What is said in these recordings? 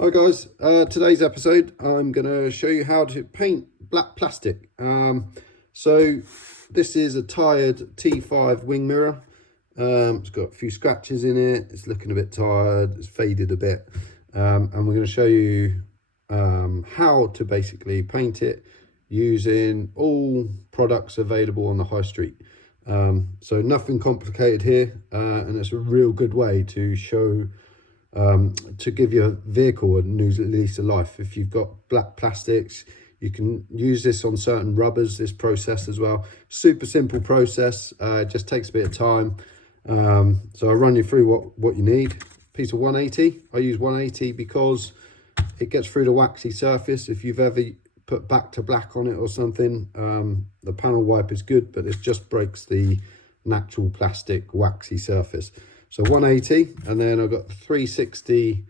Hi guys, today's episode I'm going to show you how to paint black plastic. So this is a tired T5 wing mirror. It's got a few scratches in it, it's looking a bit tired, it's faded a bit, and we're going to show you how to basically paint it using all products available on the high street. So nothing complicated here, and it's a real good way to show to give your vehicle a new lease of life. If you've got black plastics, you can use this on certain rubbers, this process as well. Super simple process, it just takes a bit of time. So I'll run you through what you need. Piece of 180, I use 180 because it gets through the waxy surface. If you've ever put back to black on it or something, the panel wipe is good, but it just breaks the natural plastic waxy surface. So 180, and then I've got 360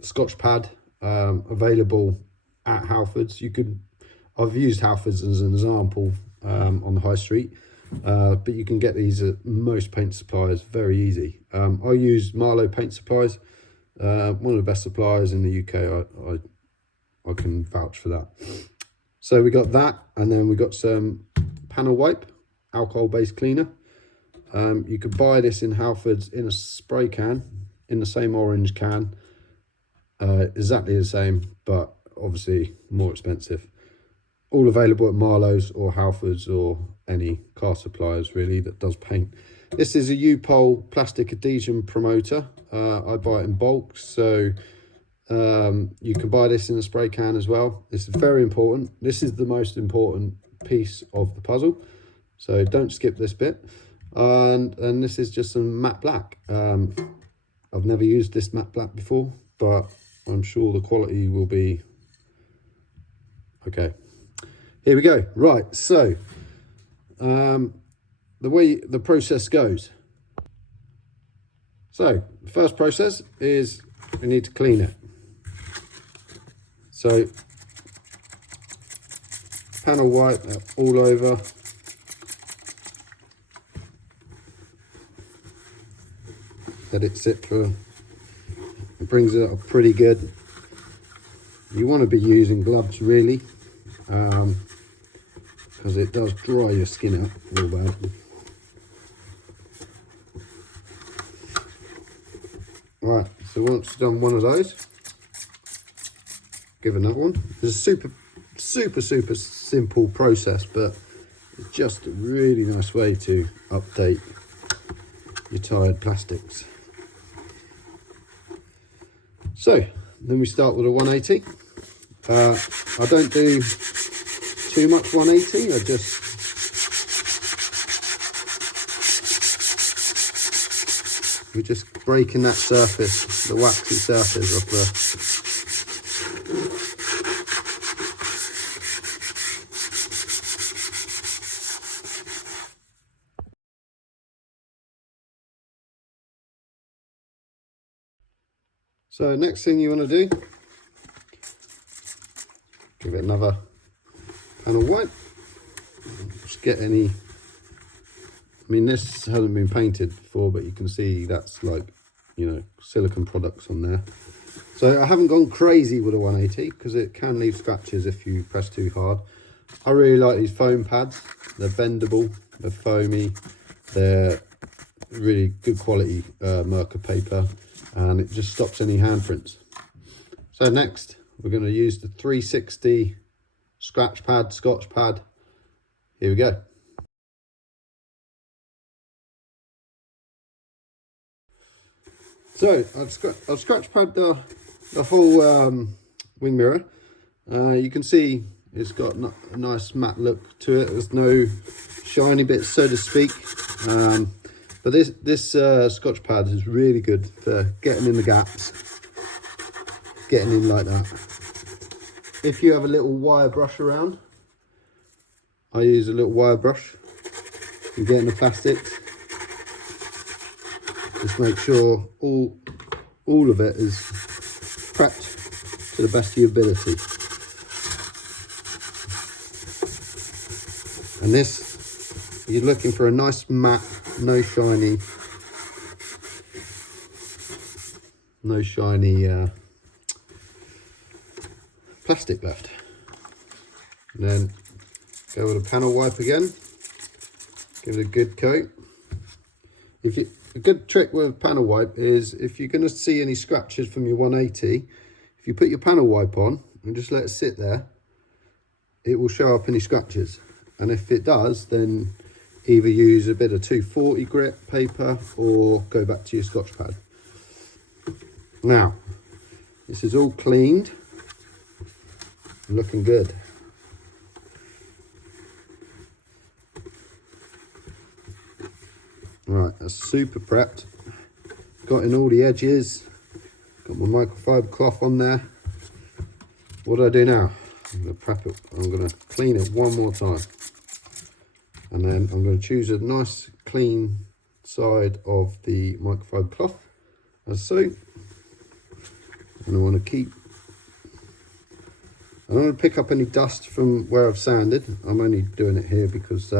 Scotch pad available at Halfords. I've used Halfords as an example on the high street, but you can get these at most paint suppliers very easy. I use Marlowe Paint Supplies, one of the best suppliers in the UK. I can vouch for that. So we got that, and then we got some panel wipe, alcohol-based cleaner. You could buy this in Halfords in a spray can, in the same orange can, exactly the same, but obviously more expensive. All available at Marlowe's or Halfords or any car suppliers really that does paint. This is a U-Pole plastic adhesion promoter. I buy it in bulk, so you can buy this in a spray can as well. This is very important. This is the most important piece of the puzzle, so don't skip this bit. And this is just some matte black. I've never used this matte black before, but I'm sure the quality will be okay. Here we go. Right, so the way the process goes. So the first process is we need to clean it. So panel wipe all over. Let it sit for, it brings it up pretty good. You want to be using gloves really, because it does dry your skin out real bad. Right, so once you've done one of those, give another one. It's a super simple process, but it's just a really nice way to update your tired plastics. So then we start with a 180. I don't do too much 180. We're just breaking that surface, the waxy surface of the. So next thing you want to do, give it another panel wipe. Just get any, I mean this hasn't been painted before, but you can see that's like, you know, silicone products on there. So I haven't gone crazy with a 180 because it can leave scratches if you press too hard. I really like these foam pads. They're bendable, they're foamy, they're really good quality marker paper, and it just stops any handprints. So next we're going to use the 360 scratch pad, Scotch pad. Here we go. So I've scratch pad the whole wing mirror. You can see it's got a nice matte look to it. There's no shiny bits, so to speak. But this Scotch pad is really good for getting in the gaps, getting in like that. If you have a little wire brush around, I use a little wire brush and get in the plastics. Just make sure all of it is prepped to the best of your ability. And this, you're looking for a nice matte, no shiny. no shiny plastic left. And then go with a panel wipe again, give it a good coat. A good trick with panel wipe is if you're going to see any scratches from your 180, if you put your panel wipe on and just let it sit there, it will show up any scratches. And if it does, then either use a bit of 240 grit paper or go back to your Scotch pad. Now, this is all cleaned, looking good. Right, that's super prepped. Got in all the edges. Got my microfiber cloth on there. What do I do now? I'm going to prep it. I'm going to clean it one more time. And then I'm going to choose a nice clean side of the microfiber cloth, as so. And I want to keep... I don't want to pick up any dust from where I've sanded. I'm only doing it here because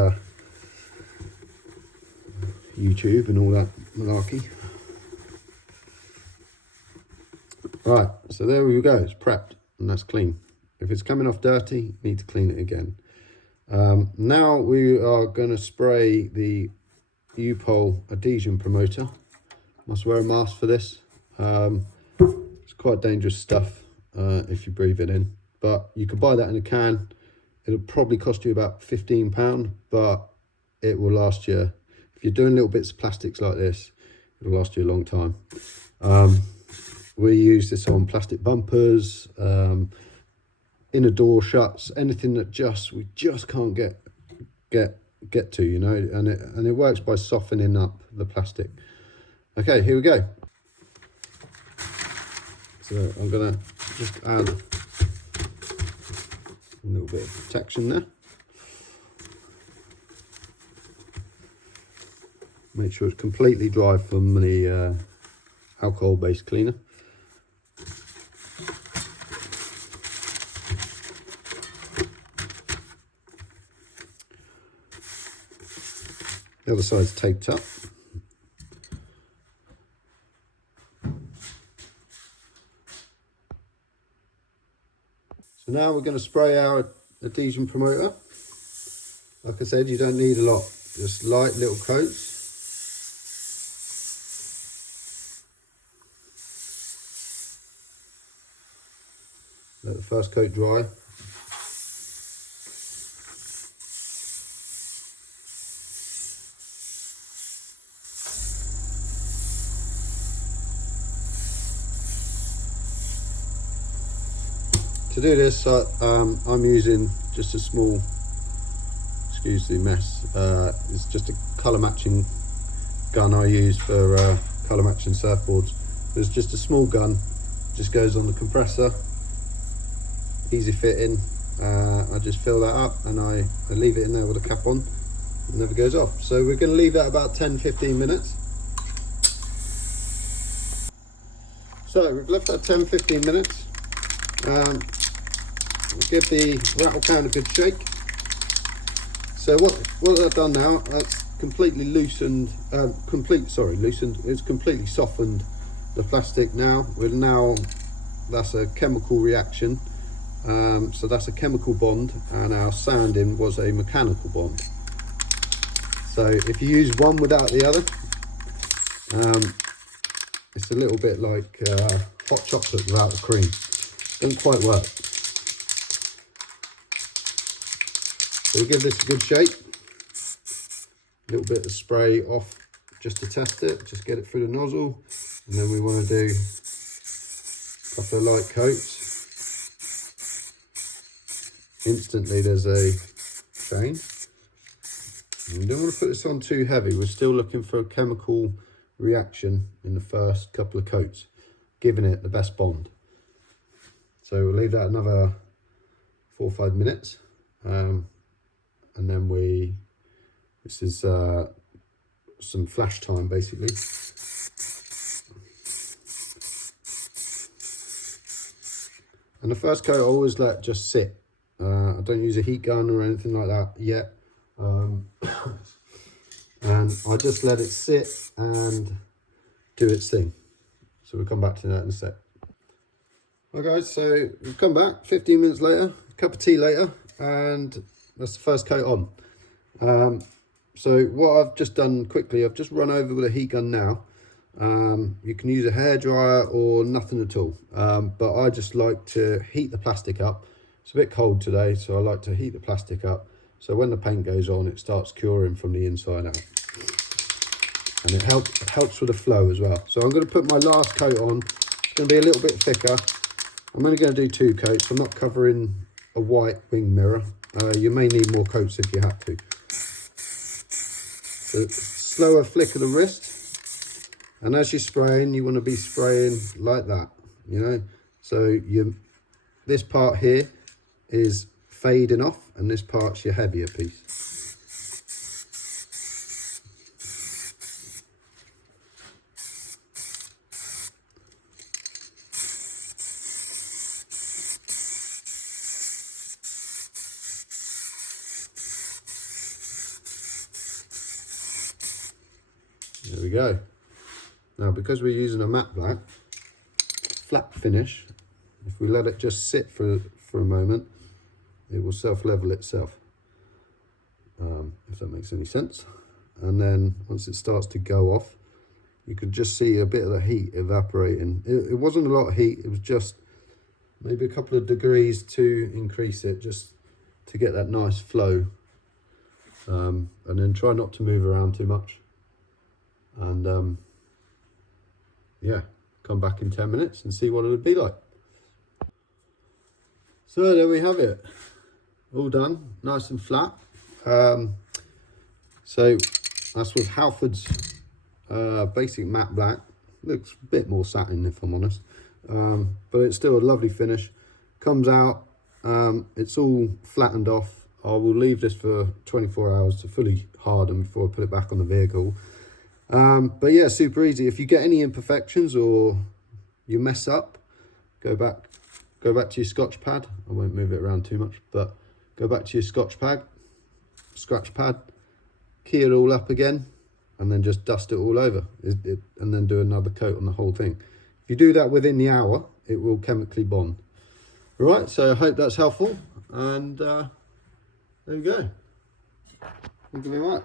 YouTube and all that malarkey. Right, so there we go, it's prepped and that's clean. If it's coming off dirty, you need to clean it again. Now we are going to spray the U-Pole adhesion promoter. Must wear a mask for this. It's quite dangerous stuff if you breathe it in, but you can buy that in a can. It'll probably cost you about £15, but it will last you. If you're doing little bits of plastics like this, it'll last you a long time. We use this on plastic bumpers, inner door shuts, anything that we just can't get to, you know, and it works by softening up the plastic. Okay, here we go. So I'm gonna just add a little bit of protection there. Make sure it's completely dry from the alcohol-based cleaner. The other side's taped up. So now we're going to spray our adhesion promoter. Like I said, you don't need a lot, just light little coats. Let the first coat dry. To do this, I'm using just a small, excuse the mess, it's just a colour matching gun I use for colour matching surfboards. There's just a small gun, just goes on the compressor. Easy fitting. I just fill that up and I leave it in there with a cap on. It never goes off. So we're going to leave that about 10-15 minutes. So we've left that 10-15 minutes. We'll give the rattle can a good shake. So what I've done now, that's completely loosened. It's completely softened the plastic now. That's a chemical reaction. So that's a chemical bond, and our sanding was a mechanical bond. So if you use one without the other, it's a little bit like hot chocolate without the cream. Doesn't quite work. So we give this a good shake. A little bit of spray off just to test it, just get it through the nozzle, and then we want to do a couple of light coats. Instantly there's a change. We don't want to put this on too heavy. We're still looking for a chemical reaction in the first couple of coats, giving it the best bond. So we'll leave that another 4 or 5 minutes, and then this is some flash time basically. And the first coat I always let just sit. I don't use a heat gun or anything like that yet. And I just let it sit and do its thing. So we'll come back to that in a sec. Right guys, so we've come back 15 minutes later, a cup of tea later, and that's the first coat on. So what I've just done quickly, I've just run over with a heat gun now. You can use a hairdryer or nothing at all, but I just like to heat the plastic up. It's a bit cold today, so I like to heat the plastic up, so when the paint goes on it starts curing from the inside out, and it helps with the flow as well. So I'm going to put my last coat on. It's going to be a little bit thicker. I'm only going to do 2 coats. I'm not covering a white wing mirror. You may need more coats if you have to. So slower flick of the wrist. And as you're spraying, you want to be spraying like that, you know. So this part here is fading off, and this part's your heavier piece. There we go. Now, because we're using a matte black, flat finish, if we let it just sit for a moment, it will self-level itself, if that makes any sense. And then once it starts to go off, you can just see a bit of the heat evaporating. It wasn't a lot of heat, it was just maybe a couple of degrees to increase it, just to get that nice flow. And then try not to move around too much. And yeah, come back in 10 minutes and see what it would be like. So there we have it, all done, nice and flat. So that's with Halford's basic matte black. Looks a bit more satin if I'm honest, but it's still a lovely finish. Comes out, it's all flattened off. I will leave this for 24 hours to fully harden before I put it back on the vehicle. But yeah, super easy. If you get any imperfections or you mess up, go back to your Scotch pad. I won't move it around too much, but go back to your scratch pad, key it all up again, and then just dust it all over, and then do another coat on the whole thing. If you do that within the hour, it will chemically bond. All right, so I hope that's helpful, and there you go. Thank you very much.